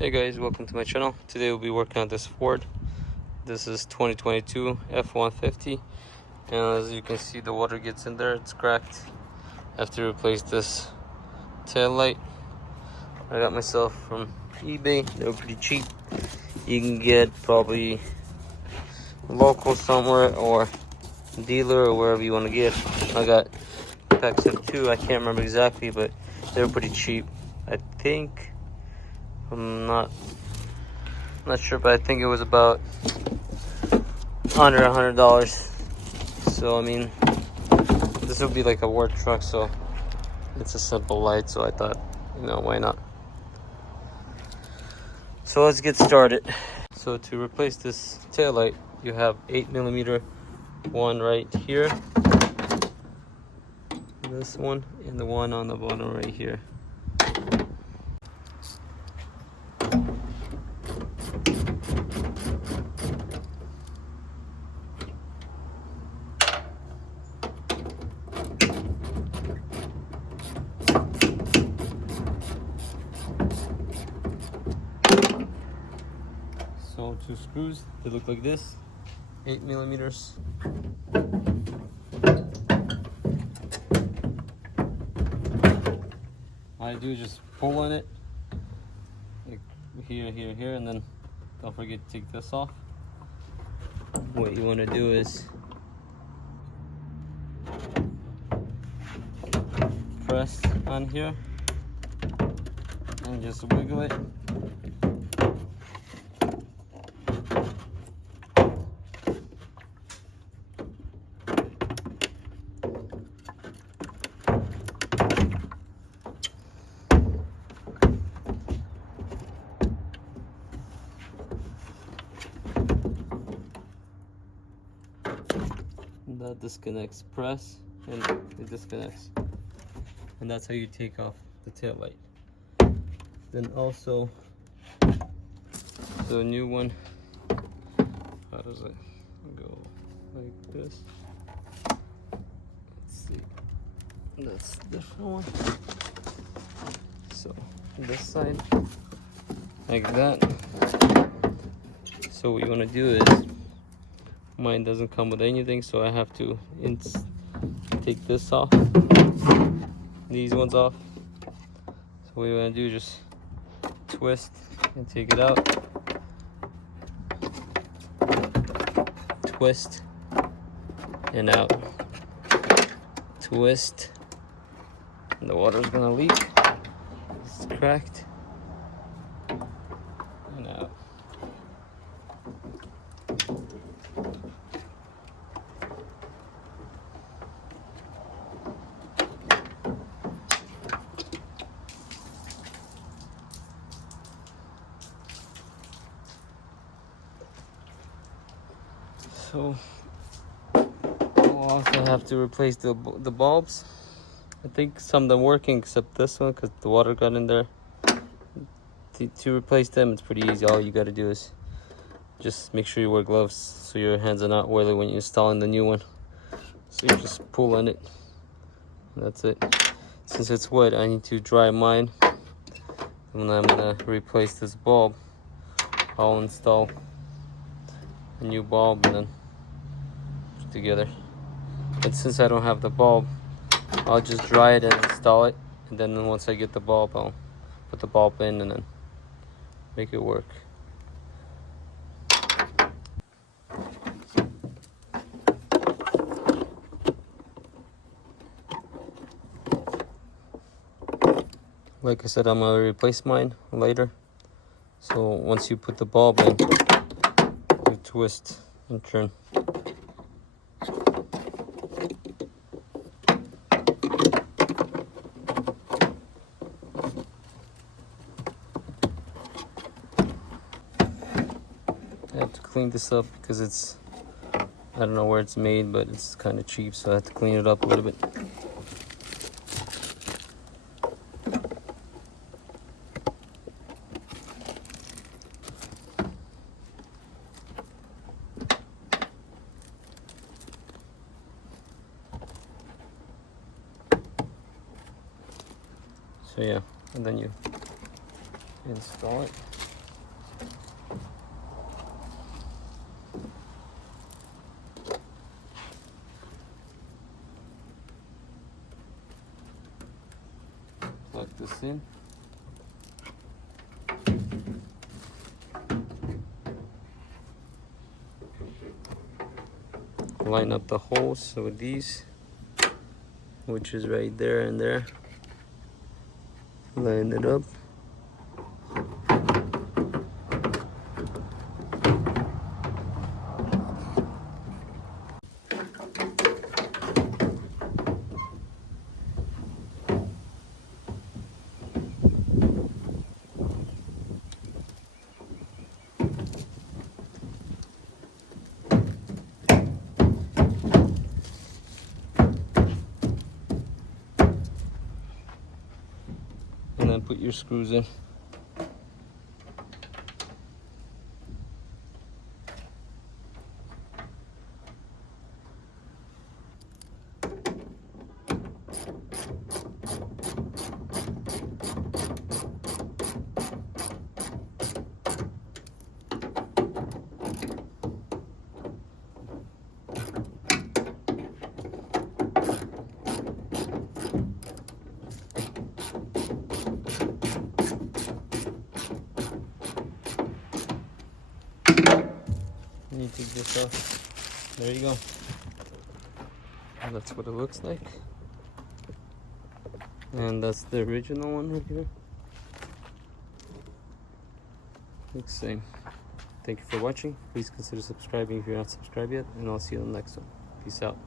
Hey guys, welcome to my channel. Today we'll be working on this Ford. This is 2022 F-150, and as you can see, the water gets in there. It's cracked. I have to replace this tail light. I got myself from eBay. They were pretty cheap. You can get probably local somewhere or dealer or wherever you want to get. I got packs of 2. I can't remember exactly, but they were pretty cheap. I think I'm not sure, but I think it was about under $100. So I mean, this would be like a work truck, so it's a simple light. So I thought, why not? So let's get started. So to replace this tail light, you have 8mm one right here, this one, and the one on the bottom right here. So 2 screws, they look like this, 8mm. All I do is just pull on it, like here, and then don't forget to take this off. What you want to do is press on here and just wiggle it. That disconnects, press, and it disconnects, and that's how you take off the tail light. Then also the new one, how does it go? Like this. Let's see, that's a different one. So this side, like that. So what you want to do is, mine doesn't come with anything, so I have to take this off, these ones off. So what you want to do is just twist and take it out, twist and out, twist, and the water's gonna leak. It's cracked and out. So we'll also have to replace the bulbs. I think some of them working except this one because the water got in there. To replace them, it's pretty easy. All you got to do is just make sure you wear gloves so your hands are not oily when you're installing the new one. So you just pull on it. That's it. Since it's wet, I need to dry mine. And I'm gonna replace this bulb. I'll install a new bulb and then put together. But since I don't have the bulb, I'll just dry it and install it, and then once I get the bulb, I'll put the bulb in and then make it work. Like I said, I'm gonna replace mine later. So once you put the bulb in, you twist and turn. I have to clean this up because it's, I don't know where it's made, but it's kind of cheap, so I have to clean it up a little bit. So yeah, and then you install it. this in. Line up the holes with these, which is right there and there. Line it up. And then put your screws in. And you take this off. There you go. And that's what it looks like. And that's the original one right here. Looks the same. Thank you for watching. Please consider subscribing if you're not subscribed yet, and I'll see you in the next one. Peace out.